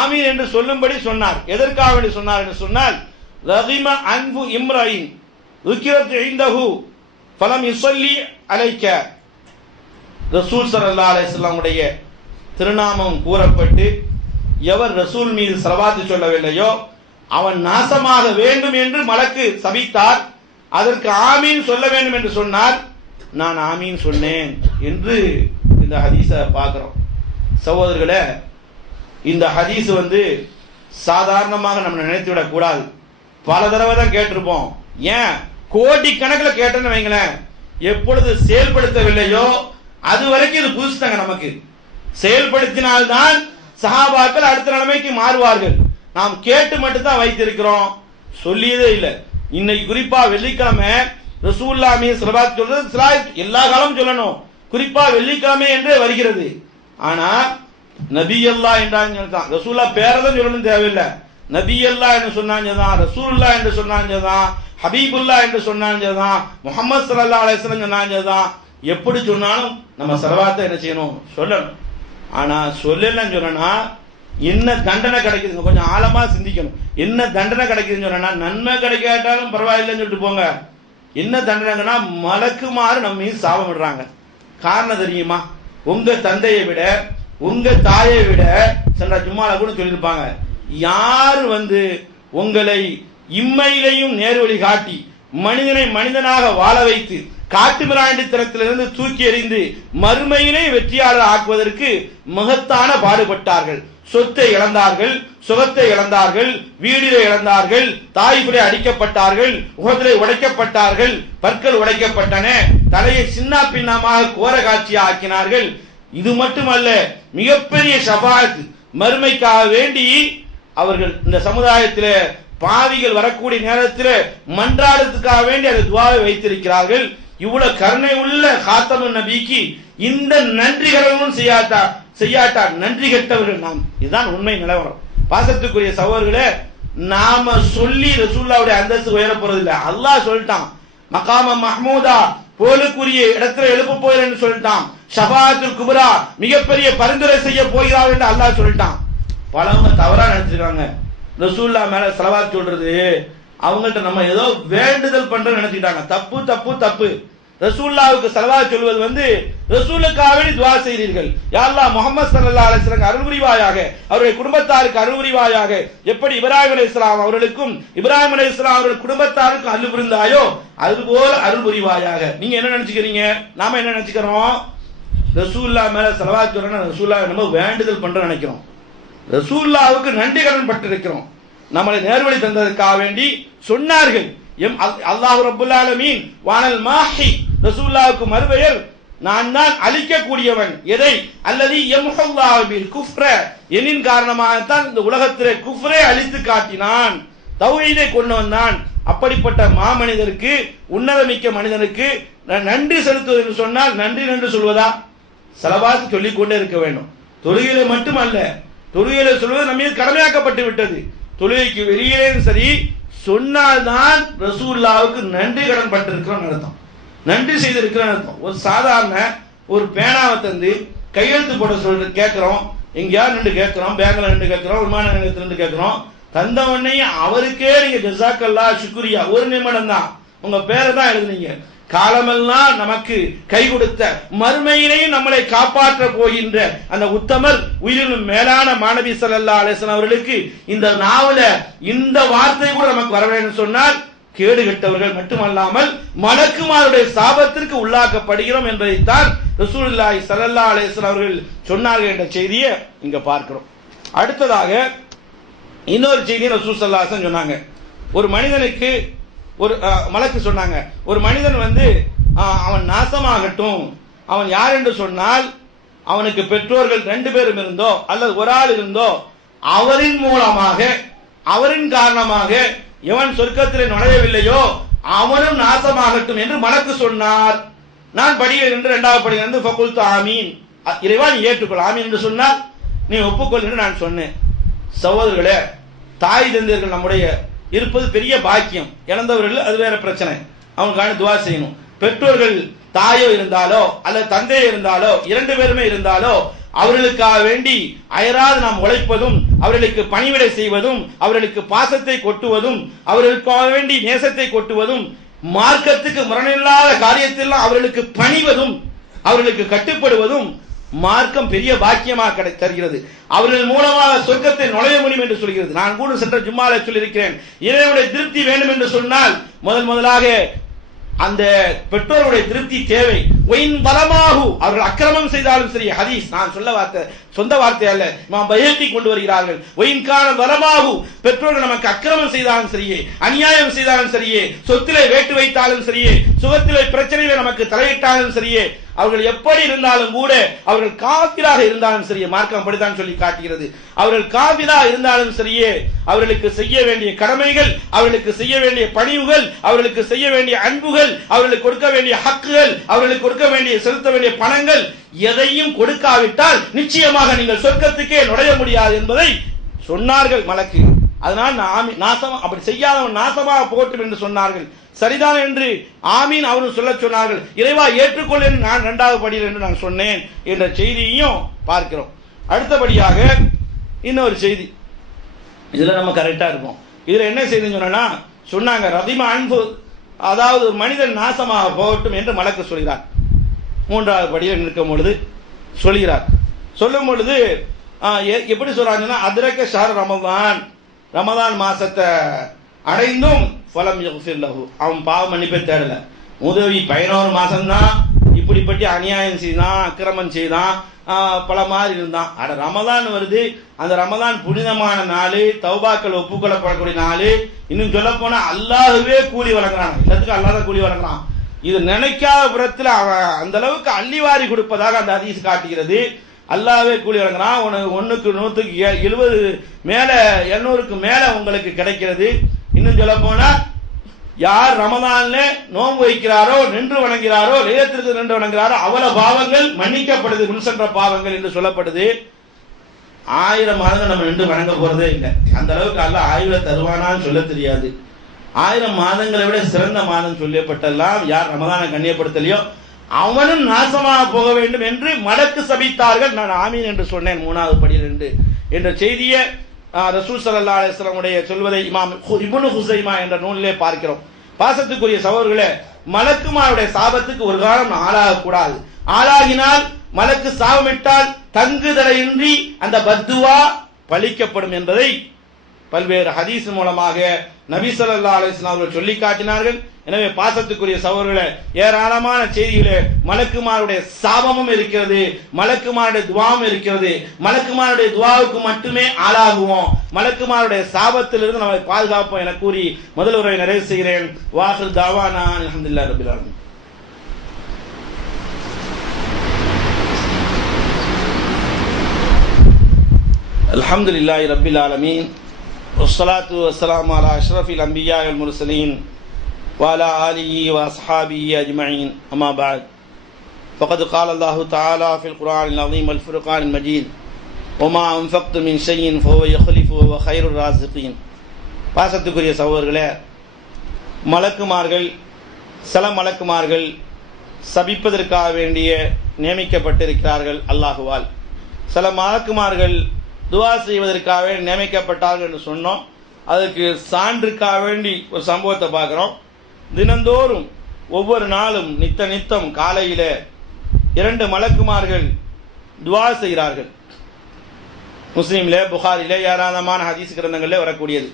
ஆமீன் என்று சொல்லும்படி சொன்னார். எதற்காக வேண்டி சொன்னார் என்று சொன்னால், ரகிம அன்பு இம்ராயின் ருக்கிரத் இந்தஹு, ஃபலம் யுஸல்லி அலைக்க, ரசூல் ஸல்லல்லாஹு அலைஹி வஸல்லம் உடைய திருநாமம் கூறப்பட்டு எவர் ரசூல் மீது ஸலவாத்து சொல்லவில்லையோ அவன் நாசமாக வேண்டும் என்று மலக்கு சபித்தார். அதற்கு ஆமீன் சொல்ல வேண்டும் என்று சொன்னார். நான் ஆமீன் சொன்னேன் என்று இந்த ஹதீஸை பார்க்கிறோம். சகோதரர்களே, இந்த ஹதீஸ் சாதாரணமாக நம்ம நினைத்து விடக் கூடாது. பல தடவை தான் கேட்டிருப்போம். ஏன் கோடி கணக்கில் கேட்டேன்னு வைங்களேன், எப்பொழுது செயல்படுத்தவில்லையோ அது வரைக்கும் இது புதுசு தாங்க. நமக்கு செயல்படுத்தினால்தான் சஹாபாக்கள் அடுத்த நிலைமைக்கு மாறுவார்கள். நாம் கேட்டு மட்டும்தான் வைத்திருக்கிறோம், சொல்லியதே இல்லை. இன்னைக்கு குறிப்பா வெள்ளிக்கிழமை ரசூலுல்லாஹ் மீது ஸலவாத் சொல்றது எல்லா காலமும் சொல்லணும், குறிப்பா வெள்ளிக்கிழமை என்று வருகிறது. ஆனா நபி அல்லாஹ் என்றாங்க தான், ரசூலுல்லாஹ் பேரதான் சொல்லணும் தேவையில்லை. நபி அல்லாஹ் என்று சொன்னாங்க தான், ரசூலுல்லாஹ் என்று சொன்னாங்க தான், ஹபீபுல்லாஹ் என்று சொன்னாங்க தான், முஹம்மது ஸல்லல்லாஹு அலைஹி வஸல்லம் சொன்னாங்க தான். எப்படி சொன்னாலும் நம்ம ஸலவாத்தை என்ன செய்யணும், சொல்லணும். ஆனா சொல்லலன்னு சொன்னா என்ன தண்டனை கிடைக்குதுங்க, கொஞ்சம் ஆழமா சிந்திக்கணும். என்ன தண்டனை கிடைக்குதுன்னு சொன்னா, நன்மை கிடைக்காட்டாலும் பரவாயில்லைன்னு சொல்லிட்டு போங்க. என்ன தண்டனைங்கன்னா மலக்குமாறு நம்ம மீது சாபம் விடுறாங்க. காரணம் தெரியுமா? உங்க தந்தையை விட உங்க தாயை விட சென்ற ஜும்மால கூட சொல்லியிருப்பாங்க, யாரு உங்களை இம்மையிலையும் நேர்வழி காட்டி மனிதனை மனிதனாக வாழ வைத்து காட்டு மிராண்டித்தனத்திலிருந்து தூக்கி எறிந்து மறுமையிலே வெற்றியாளர் ஆக்குவதற்கு மகத்தான பாடுபட்டார்கள். சொத்தை இழந்தார்கள், சுகத்தை இழந்தார்கள், வீடிலே இழந்தார்கள், தாய்பிலே அடிக்கப்பட்டார்கள், உகத்திலே உடைக்கப்பட்டார்கள், பற்கள் உடைக்கப்பட்டன, தலையை சின்ன பின்னமாக கோர காட்சியா ஆக்கினார்கள். இது மட்டுமல்ல, மிகப்பெரிய ஷஃபாஅத் மறுமைக்காக வேண்டி அவர்கள் இந்த சமுதாயத்தில் பாவிகள் வரக்கூடிய நேரத்தில் மன்றாடுறதுக்காக வேண்டி அந்த துஆவை வைத்திருக்கிறார்கள். இவ்வளவு கருணை உள்ள காத்தமுன் நபிக்கு இந்த நன்றி கடனும் செய்யாட்டா நன்றி கெட்டவர்கள் நாம். இதுதான் உண்மை நிலவரம். பாசத்துக்குரிய சகோதரர்களே, நாம சொல்லி ரசூலுல்லாஹ்வுடைய அந்தஸ்து உயர போறது இல்லை. அல்லாஹ் சொல்லிட்டான், மகாம மஹ்மூதா போலுக்குரிய இடத்துல எழுப்ப போகிறேன்னு சொல்லிட்டான். ஷஃபாஅத்துல் குப்ரா மிகப்பெரிய பரிந்துரை செய்ய போகிறார் என்று அல்லாஹ் சொல்லிட்டான். பலவங்க தவறா நினைச்சிருக்காங்க. ரசூலுல்லாஹ் மேல ஸலவாத் சொல்றது அவங்கள்ட்ட நம்ம ஏதோ வேண்டுதல் பண்றோம்னு நினைச்சிட்டாங்க. தப்பு தப்பு தப்பு. ரசூலுல்லாஹ்வுக்கு ஸலவாத் சொல்வது ரசூலுக்காக துஆ செய்கிறீர்கள். யா அல்லாஹ் முஹம்மது ஸல்லல்லாஹு அலைஹி வஸல்லம் அருள் புரிவாயாக, அவருடைய குடும்பத்தாருக்கு அருள் புரிவாயாக. எப்படி இப்ராஹிம் அலைஹிஸ்ஸலாம் அவர்களுக்கும் இப்ராஹிம் அலைஹிஸ்ஸலாம் அவர்கள் குடும்பத்தாருக்கும் அருள் புரிந்தாயோ அதுபோல அருள் புரிவாயாக. நீங்க என்ன நினைச்சுக்கிறீங்க, நாம என்ன நினைச்சுக்கிறோம்? ரசூலுல்லாஹ் மேல ஸலவாத் சொல்றோம்னா ரசூலுல்லாஹ் நம்ம வேண்டுதல் பண்ற நினைக்கிறோம். ரசூலுல்லாஹ்வுக்கு நன்றி கடன் பட்டிருக்கிறோம். நம்மளை நேர்வழி தந்ததற்காக வேண்டி சொன்னார்கள். அல்லாஹ் ரப்புல் ஆலமீன் வானல் மாஹி, ரசூலுல்லாஹ்வுக்கு மறுபெயர் நான் தான் அழிக்கக்கூடியவன். எதை? அல்லதி யம்ஹுல்லாஹு பில் குஃப்ர, எனின் காரணமாகத்தான் இந்த உலகத்திலே குஃப்ரை அழித்து காட்டினான், தௌஹீதை கொண்டு வந்தான். அப்படிப்பட்ட மாமனிதருக்கு, உன்னதமிக்க மனிதனுக்கு நன்றி செலுத்துவது என்று சொன்னால் நன்றி நன்றி சொல்வதா? ஸலவாத் சொல்லிக் கொண்டே இருக்க வேண்டும். தொழுகையிலே மட்டுமல்ல, தொழுகையிலே சொல்வது நம்ம மீது கடமையாக்கப்பட்டு விட்டது. தொழுகைக்கு வெளியே சரி சொன்னால்தான் ரசூலுல்லாஹ்வுக்கு நன்றி கடன் பட்டிருக்கிறோம் அர்த்தம், நன்றி செய்திருக்கிறோம் அர்த்தம். ஒரு சாதாரண ஒரு பேனாவை தந்து கையெழுத்து போட சொல்லிட்டு கேட்கிறோம், எங்கேயாவது நின்று கேட்கிறோம், பேங்க்ல நின்று கேட்கிறோம், விமான நிலையத்தில் நின்று கேட்கிறோம். தந்த உடனே அவருக்கே நீங்க ஜஸாக்கல்லா சுக்ரியா ஒரு நிமிடம் தான் உங்க பேரை தான் எழுதுனீங்க. காலமெல்லாம் நமக்கு கை கொடுத்த மறுமையினையும் நம்மளை காப்பாற்ற போகின்ற அந்த உத்தமர் உயிரினும் மேலான மாணவி ஸல்லல்லாஹு அலைஹி வஸல்லம் அவர்களுக்கு இந்த நாவல இந்த வார்த்தை கூட நமக்கு வர வேண்டும் சொன்னால் கேடு கெட்டவர்கள் மட்டுமல்லாமல் மலக்குமாருடைய சாபத்திற்கு உள்ளாக்கப்படுகிறோம் என்பதைத்தான் ரசூலுல்லாஹி ஸல்லல்லாஹு அலைஹி வஸல்லம் அவர்கள் சொன்னார்கள் என்ற செய்தியை இங்க பார்க்கிறோம். அடுத்ததாக இன்னொரு செய்தியை ரசூல் ஸல்லல்லாஹு அலைஹி வஸல்லம் சொன்னாங்க. ஒரு மனிதனுக்கு ஒரு மலக்கு சொன்னாங்க, ஒரு மனிதன் அவன் நாசமாகட்டும், அவன் யார் என்று சொன்னால் அவனுக்கு பெற்றோர்கள் 2 பேரும் இருந்தோ அல்லது ஒரு ஆள் இருந்தோ அவரின் மூலமாக அவரின் காரணமாக எவன் சொர்க்கத்தில் நுழையவில்லையோ அவனும் நாசமாகட்டும் என்று மலக்கு சொன்னார். நான் படியில் என்று 2வது படியிலிருந்து ஃபகுல்து ஆமீன், இறைவா நீ ஏற்றுக்கொள், ஆமீன் என்று சொன்னால் நீ ஒப்புக்கொள் என்று நான் சொன்னேன். சகோதரர்களே, தாய் தந்தையர்கள் நம்முடைய இருப்பது பெரிய பாக்கியம். இழந்தவர்கள் அது வேற பிரச்சனை, அவங்களுக்கான துஆ செய்யணும். பெற்றோர்கள் தாயோ இருந்தாலோ அல்லது தந்தையோ இருந்தாலோ 2 பேருமே இருந்தாலோ அவர்களுக்காக வேண்டி அயராது நாம் உழைப்பதும் அவர்களுக்கு பணிவிடை செய்வதும் அவர்களுக்கு பாசத்தை கொட்டுவதும் அவர்களுக்காக வேண்டி நேசத்தை கொட்டுவதும் மார்க்கத்துக்கு முரணில்லாத காரியத்தெல்லாம் அவர்களுக்கு பணிவதும் அவர்களுக்கு கட்டுப்படுவதும் மார்க்கம் பெரிய பாக்கியமாக தருகிறது. அவர்கள் மூலமாக சொர்க்கத்தை நுழைய முடியும் என்று சொல்கிறது. நான் கூட சென்ற ஜும்மால சொல்லியிருக்கிறேன், இறைவனுடைய திருப்தி வேண்டும் என்று சொன்னால் முதலாக அந்த பெற்றோருடைய திருப்தி தேவை. ஒயின் பலமாகு அவர்கள் அக்கிரமம் செய்தாலும் சரி, ஹதீஸ் நான் சொந்த வார்த்தை அல்ல, இமாம் பைஹகி கொண்டு வருகிறார்கள். ஒயின் கான பலமாகு பெற்றோர்கள் நமக்கு அக்கிரமம் செய்தாலும் சரியே, அநியாயம் செய்தாலும் சரியே, சொத்திலே வேட்டு வைத்தாலும் சரியே, சுகத்திலே பிரச்சனையிலே நமக்கு தலையிட்டாலும் சரியே, அவர்கள் எப்படி இருந்தாலும் கூட, அவர்கள் காபிராக இருந்தாலும் சரியே, மார்க்கம் அப்படித்தான் சொல்லி காட்டுகிறது. அவர்கள் காபிரா இருந்தாலும் சரியே, அவர்களுக்கு செய்ய வேண்டிய கடமைகள், அவர்களுக்கு செய்ய வேண்டிய பணிவுகள், அவர்களுக்கு செய்ய வேண்டிய அன்புகள், அவர்களுக்கு கொடுக்க வேண்டிய ஹக்குகள், அவர்களுக்கு கொடுக்க வேண்டிய செலுத்த வேண்டிய பணங்கள் எதையும் கொடுக்காவிட்டால் நிச்சயமாக நீங்கள் சொர்க்கத்துக்கே நுழைய முடியாது என்பதை சொன்னார்கள் மலக்கு. அதனால் நாசமா அப்படி செய்யாதவன் நாசமாக போட்டும் என்று சொன்னார்கள். சரிதான் என்று ஆமீன் அவரும் சொல்ல சொன்னார்கள். இறைவா ஏற்றுக்கொள் என்று நான் 2வது படியில் என்று நான் சொன்னேன் என்ற செய்தியையும் பார்க்கிறோம். அடுத்தபடியாக இன்னொரு செய்தி, இதுல நம்ம கரெக்டா இருப்போம். இதுல என்ன செய்தின்னு சொன்னாங்க, ரதிமா அன்பு, அதாவது மனிதன் நாசமாக போகட்டும் என்று மலக்கு சொல்கிறார். 3வது படியில் நிற்கும் பொழுது சொல்கிறார். சொல்லும் பொழுது எப்படி சொல்றாங்கன்னா, அதிரக்க ஷஹர் ரமதான், ரமதான் மாசத்தை அடைந்தும் ஃபலம் யக்ஃபிர் லஹு, அவன் பாவ மன்னிப்பை தேடல. உதவி 11 மாசம்தான் இப்படிப்பட்ட அநியாயம் செய்தான், அக்கிரமம் செய்தான், பல மாதிரி இருந்தான். அட ரமதான் வருது, அந்த ரமதான் புனிதமான நாள், தௌபாக்கள் ஒப்புக்கொள்ளப்படக்கூடிய நாள். இன்னும் சொல்ல போனா அல்லாஹ்வே கூலி வழங்குறான், எல்லாத்துக்கும் அல்லாஹ் தான் கூலி வழங்குறான். இது நினைக்காத புறத்தில் அவன் அந்த அளவுக்கு அள்ளிவாரி கொடுப்பதாக அந்த ஹதீஸ் காட்டுகிறது. அல்லாஹ்வே கூலி வழங்குறான். 1க்கு 170 மேல 700க்கு மேல உங்களுக்கு கிடைக்கிறது. இன்னும் சொல்ல போனா யார் ரமதான்ல நோன்பு வைக்கிறாரோ, நின்று வணங்குகிறாரோ, லைலத்துல் நின்று வணங்குகிறாரோ, அவ்வளவு பாவங்கள் மன்னிக்கப்படுது, முன் சென்ற பாவங்கள் என்று சொல்லப்படுது. 1000 மாதங்கள் நம்ம நின்று வணங்க போறதே இல்லை. அந்த அளவுக்கு அல்லாஹ் ஆயுள தருவானான்னு சொல்ல தெரியாது. 1000 மாதங்களை விட சிறந்த மாதம் சொல்லப்பட்டெல்லாம் யார் ரமதானை கண்ணியப்படுத்தலையோ அவனும் நாசமாக போக வேண்டும் என்று மலக்கு சபித்தார்கள். நான் ஆமீன் என்று சொன்னேன் 3வது படியில் என்ற செய்தியை ரசூல் ஸல்லல்லாஹு அலைஹி வஸல்லம் உடைய சொல்வதை இமாம் இப்னு ஹுஸைமா என்ற நூலிலே பார்க்கிறோம். பாசத்துக்குரிய சகோதரர்களே, மலக்குமாருடைய சாபத்துக்கு ஒரு காலம் ஆளாக கூடாது. ஆளாகினால் மலக்கு சாபமிட்டால் தங்குதடையின்றி அந்த பத்துவா பலிக்கப்படும் என்பதை பல்வேறு ஹதீஸ் மூலமாக நபி ஸல்லல்லாஹு அலைஹி வஸல்லம் அவர்கள் சொல்லி காட்டினார்கள். எனவே பாசத்துக்குரிய சகோதரர்களே, ஏராளமான செய்திகளே மலக்குமாருடைய சாபமும் இருக்கிறது, மலக்குமாருடைய துவாவும் இருக்கிறது. மலக்குமாருடைய துவாவுக்கு மட்டுமே ஆளாகுவோம், மலக்குமாருடைய சாபத்திலிருந்து நம்மை பாதுகாப்போம் என கூறி முதல் உரையை நிறைவு செய்கிறேன். வாஹிர் தாவானா அல்ஹம்துலில்லாஹி ரப்பில் ஆலமீன். அல்ஹம்துலில்லாஹி ரப்பில் ஆலமீன். والصلاة والسلام على أشرف الأنبياء والمرسلين وعلى آله وأصحابه أجمعين. أما بعد، فقد قال الله تعالى في القرآن العظيم والفرقان المجيد: وما أنفقت من شيء فهو يخلفه وهو خير الرازقين. பாசத்துக்குரிய சகோதரர்களே, மலக்குமார்கள், சில மலக்குமார்கள் சபிப்பதற்காக வேண்டிய நியமிக்கப்பட்டிருக்கிறார்கள் அல்லாஹுவால். சில மலக்குமார்கள் துவா செய்வதற்காக நியமிக்கப்பட்டார்கள் என்று சொன்னோம். அதற்கு சான்றுக்காக வேண்டி ஒரு சம்பவத்தை பார்க்கிறோம். தினந்தோறும் ஒவ்வொரு நாளும் நித்தம் காலையில 2 மலக்குமார்கள் துவா செய்கிறார்கள். முஸ்லீம்ல, புகாரில, ஏராளமான ஹதீஸ் கிரந்தங்களில் வரக்கூடியது.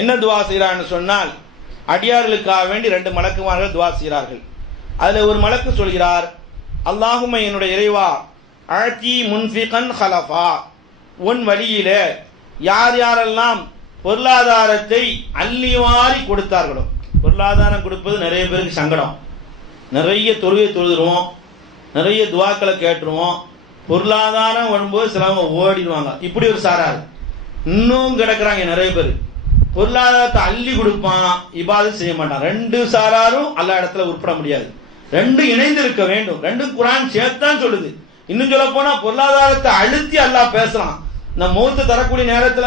என்ன துவா செய்கிறான்னு சொன்னால், அடியார்களுக்காக வேண்டி 2 மலக்குமார்கள் துவா செய்கிறார்கள். அதுல ஒரு மலக்கு சொல்கிறார், அல்லாஹும்ம என்னுடைய இறைவா, அஅதி முன்ஃபிகன் ஹலஃபா, உன் வழியில யார் யாரெல்லாம் பொருளாதாரத்தை அள்ளிவாரி கொடுத்தார்களோ. பொருளாதாரம் கொடுப்பது நிறைய பேருக்கு சங்கடம். நிறைய தொழுகை தொழுதுருவோம், நிறைய துவாக்களை கேட்டுருவோம், பொருளாதாரம் வரும்போது சிலவங்க ஓடிடுவாங்க. இப்படி ஒரு சாரார் இன்னும் கிடக்குறாங்க நிறைய பேர். பொருளாதாரத்தை அள்ளி கொடுப்பான், இபாதத் செய்ய மாட்டான். 2 சாராரும் அல்ல இடத்துல உட்பட முடியாது. 2 இணைந்து இருக்க வேண்டும். 2 குர்ஆன் சேர்த்தான் சொல்லுது. இன்னும் சொல்ல போனா பொருளாதாரத்தை அழுத்தி அல்லாஹ் பேசுறான். நம்ம மௌத்து தரக்கூடிய நேரத்துல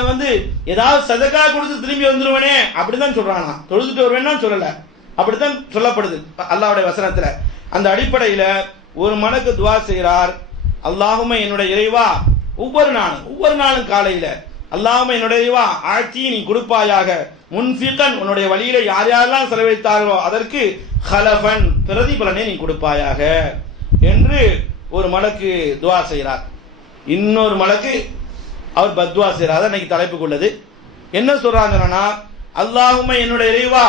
ஏதாவது சதகா கொடுத்து திரும்பி வந்துருவனே அப்படிதான் சொல்றானா, தொழுதுட்டு வருவேன்னா சொல்லல, அப்படித்தான் சொல்லப்படுது அல்லாஹ்வுடைய வசனத்துல. அந்த அடிப்படையில ஒரு மலக்கு துவா செய்கிறார், அல்லாஹும்ம என்னுடைய இறைவா, ஒவ்வொரு நாளும் காலையில அல்லாஹ்வும்ம என்னுடைய இறைவா ஆட்சி நீ கொடுப்பாயாக, முன்ஃபிகன் உன்னுடைய வழியில யார் யாரெல்லாம் செலவழித்தார்களோ அதற்கு ஹலஃபன் பிரதிபலனை நீ கொடுப்பாயாக என்று ஒரு மலக்கு துஆ செய்கிறார். இன்னொரு மலக்கு அவர் பத்வா செய்கிறார். அதான் இன்னைக்கு தலைப்புக்குள்ளது. என்ன சொல்றாங்கன்னா, அல்லாஹ்வும்ம என்னுடைய இறைவா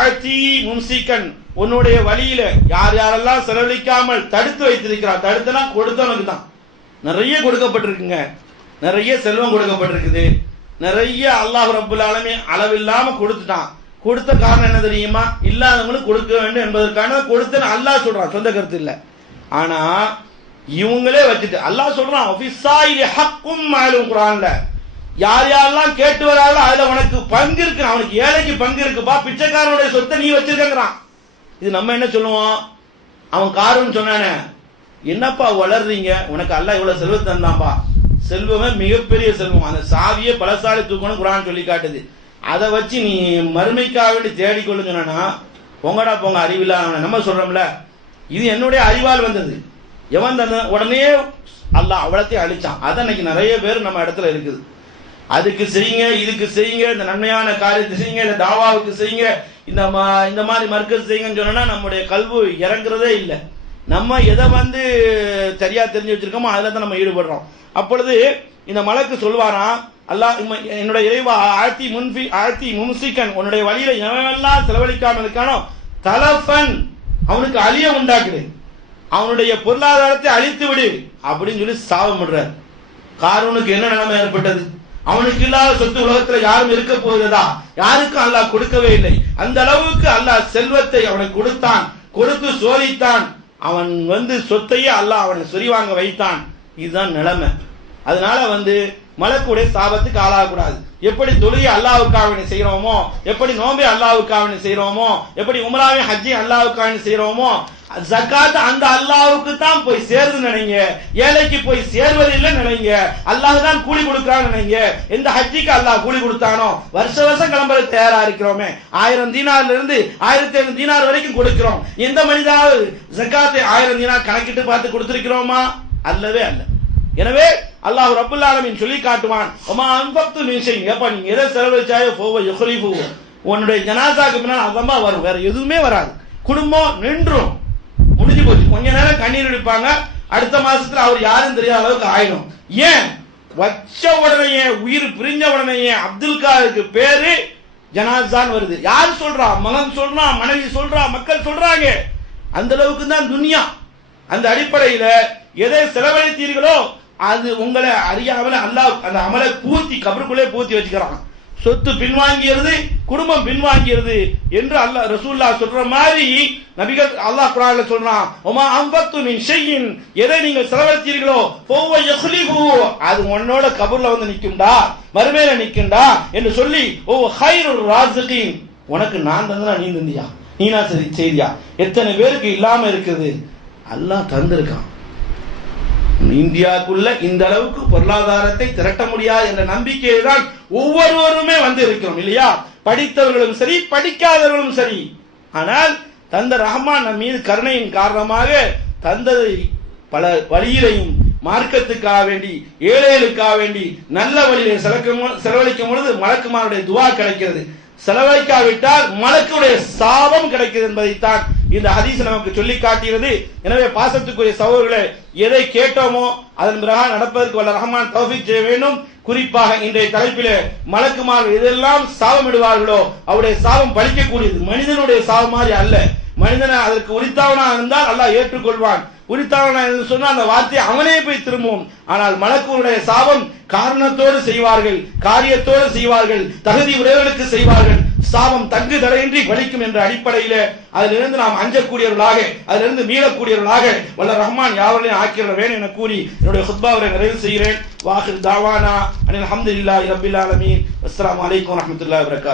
ஆட்சி மும்சிகன் உன்னுடைய வழியில யார் யாரெல்லாம் செலவழிக்காமல் தடுத்து வைத்திருக்கிறார். தடுத்தனா கொடுத்தவனுக்கு தான். நிறைய கொடுக்கப்பட்டிருக்குங்க, நிறைய செல்வம் கொடுக்கப்பட்டிருக்குது, நிறைய அல்லாஹ் ரப்புல் ஆலமீன் அளவில்லாம கொடுத்துட்டான். கொடுத்த காரணம் என்ன தெரியுமா? இல்லாதவங்களுக்கு கொடுக்க வேண்டும் என்பதற்கான கொடுத்தன்னு அல்லாஹ் சொல்றான், சொந்த கருத்து இல்ல. ஆனா இவங்களே வச்சுட்டு அல்லாஹ் சொல்றான் குரான்ல யார் யாரெல்லாம் கேட்டு வராங்களோ அதுல உனக்கு பங்கு இருக்கு, அவனுக்கு ஏழைக்கு பங்கு இருக்குப்பா, பிச்சைக்காரனுடைய சொத்தை நீ வச்சிருக்கிறான். இது நம்ம என்ன சொல்லுவோம்? அவன் காருன்னு சொன்னானே, என்னப்பா வளர்றீங்க, உனக்கு அல்லாஹ் இவ்வளவு செல்வத்தை தந்தான்பா, செல்வமே மிகப்பெரிய செல்வம், அந்த சாவியே பலசாலி தூக்கணும் குரான் சொல்லி காட்டுது. அதை வச்சு நீ மறுமைக்காக வேண்டி தேடிக்கொள்ளுன்னு சொன்னா பொங்கடா போங்க அறிவில்லாம நம்ம சொல்றோம்ல. இது என்னுடைய அறிவால் வந்தது, எவன் தந்த உடனே அல்லாஹ் அவ்வளத்தையும் அழிச்சான். அதான் இன்னைக்கு நிறைய பேர் நம்ம இடத்துல இருக்குது. அதுக்கு செய்யுங்க, இதுக்கு செய்யுங்க, இந்த நன்மையான காரியத்தை செய்யுங்க, இந்த தாவாவுக்கு செய்யுங்க, இந்த மாதிரி மர்க்கஸ் செய்யுங்கன்னு சொன்னா நம்முடைய கல்வி இறங்குறதே இல்லை. நம்ம எதை சரியா தெரிஞ்சு வச்சிருக்கோமோ அதுல தான் நம்ம ஈடுபடுறோம். அப்பொழுது இந்த மலக்கு சொல்வாராம், அல்லாஹ் என்னுடைய இறைவா ஆழ்த்தி மும்சிகன் உன்னுடைய வழியில எவனெல்லாம் செலவழிக்காம இருக்கானோ தலஃபன் அவனுக்கு அழிய உண்டாக்குது, அவனுடைய பொருளாதாரத்தை அழித்து விடு அப்படின்னு சொல்லி சாபம் பண்றார். காரூனுக்கு என்ன நிலைமை ஏற்பட்டது? அவனுக்கு இல்லாத சொத்து உலகத்துல யாரும் இருக்க போகிறதா? யாருக்கும் அல்லாஹ் கொடுக்கவே இல்லை. அந்த அளவுக்கு அல்லாஹ் செல்வத்தை அவனுக்கு கொடுத்தான், கொடுத்து சோதித்தான். அவன் சொத்தையே அல்லாஹ் அவனை சொரிவாங்க வைத்தான். இதுதான் நிலைமை. அதனால மலக்குடைய சாபத்துக்கு ஆளாகக்கூடாது. எப்படி தொழுகை அல்லாஹ்வுக்காக செய்யறோமோ, எப்படி நோம்பை அல்லாஹ்வுக்காக செய்யறோமோ, எப்படி உம்ராவை ஹஜ்ஜி அல்லாஹ்வுக்காக செய்யறோமோ, ஜகாத் அந்த அல்லாஹ்வுக்கு தான் போய் சேருது நினைங்க, ஏழைக்கு போய் சேர்வதில்லை நினைங்க. அல்லாஹ் தான் கூலி கொடுக்கிறான்னு நினைங்க. எந்த ஹஜ்ஜிக்கு அல்லாஹ் கூலி கொடுத்தானோ வருஷ வருஷம் கிளம்புறது தயாரா இருக்கிறோமே, 1000 தீனார்ல இருந்து 1500 தீனார் வரைக்கும் கொடுக்கிறோம். எந்த மனிதாவது ஜகாத்தை 1000 தீனார் கணக்கிட்டு பார்த்து கொடுத்திருக்கிறோமா? அல்லவே அல்ல. எனவே அல்லாஹ் ரப்புல் ஆலமீன் சொல்லி காட்டுவான், ஒமா அன்ஃபக்து மின் ஷைஇன், ஏப்பா நீங்க எதை செலவழிச்சாயோ ஃபஹுவ யுக்லிஃபுஹு, உன்னுடைய ஜனாசாக்கு பின்னால் அதமா வரும், வேற எதுவுமே வராது. குடும்பம் நின்றும் முடிஞ்சு போச்சு. கொஞ்ச நேரம் கண்ணீர் எடுப்பாங்க, அடுத்த மாசத்துல அவர் யாரும் தெரியாத அளவுக்கு ஆயிடும். ஏன்? வச்ச உடனே உயிர் பிரிஞ்ச உடனே அப்துல் காருக்கு பேரு ஜனாசான்னு வருது. யார் சொல்றா? மகன் சொல்றான், மனைவி சொல்றா, மக்கள் சொல்றாங்க. அந்த அளவுக்கு தான் துனியா. அந்த அடிப்படையில எதை செலவழித்தீர்களோ அது உங்களை அறியாமல் அல்லாஹ் அந்த அமலை பூர்த்தி கபருக்குள்ளே பூர்த்தி வச்சுக்கிறான். சொத்து பின்வாங்கியது, குடும்பம் பின்வாங்கியது என்று அல்லாஹ் ரசூலுல்லாஹ் சொல்ற மாதிரி நபிகள் அல்லாஹ் குர்ஆன்ல சொல்றான், ஒமா அன்ஃபக்து மின் ஷைஇன், எதை நீங்கள் செலவழித்தீர்களோ ஃபஹுவ யுக்லிஃபுஹு, அது உன்னோட கபர்ல நிக்கும்டா, மறுமையில நிக்கும்டா என்று சொல்லி, ஓ ஹைருர் ராஸிகீன், உனக்கு நான் தந்தனா நீ தந்தியா, நீனா சரி செய்தியா? எத்தனை பேருக்கு இல்லாம இருக்குது, அல்லாஹ் தந்திருக்கான். இந்தியாவுக்குள்ள இந்த அளவுக்கு பொருளாதாரத்தை திரட்ட முடியாது என்ற நம்பிக்கையை தான் ஒவ்வொருவருமே இருக்கிறோம் இல்லையா? படித்தவர்களும் சரி, படிக்காதவர்களும் சரி. ஆனால் தந்த ரஹ்மான் நம் மீது கருணையின் காரணமாக தந்ததை பல வழியிலையும் மார்க்கத்துக்காக வேண்டி, ஏழைகளுக்காக வேண்டி நல்ல வழியிலே செலவழிக்கும் பொழுது மலக்குமாருடைய துவா கிடைக்கிறது. செலவழிக்காவிட்டால் மலக்குடைய சாபம் கிடைக்கிறது என்பதைத்தான் இந்த ஹதீஸ் நமக்கு சொல்லி காட்டுகிறது. எனவே பாசத்துக்குரிய சகோதரர்களே, எதை கேட்டோமோ அதன் பிறகு நடப்பதற்கு வல்ல ரஹ்மான் தௌஃபீக் செய்ய வேண்டும். குறிப்பாக இன்றைய தலைப்பிலே மலக்குமார் எதெல்லாம் சாபமிடுவார்களோ அவருடைய சாபம் பலிக்கக்கூடியது. மனிதனுடைய சாபம் மாதிரி அல்ல. மனிதனை அதற்கு உரித்தாவனா இருந்தால் அல்லாஹ் ஏற்றுக்கொள்வான். உரித்தாவனா என்று சொன்னால் அந்த வார்த்தையை அவனே போய் திரும்பும். ஆனால் மலக்குடைய சாபம் காரணத்தோடு செய்வார்கள், காரியத்தோடு செய்வார்கள், தகுதி உடையவர்களுக்கு செய்வார்கள். சாபம் தங்கு தடையின்றி பலிக்கும் என்ற அடிப்படையில அதிலிருந்து நாம் அஞ்சக்கூடியவர்களாக, அதிலிருந்து மீளக்கூடியவர்களாக வல்ல ரஹ்மான் யாவர்களையும் ஆக்கிட வேண்டும் என கூறி என்னுடைய குத்பாவை நிறைவு செய்கிறேன். வாஹிர் தாவானா அனில் ஹம்துலில்லாஹி ரப்பில் ஆலமீன். அஸ்ஸலாமு அலைக்கும் வரஹ்மத்துல்லாஹி வபரகாத்துஹு.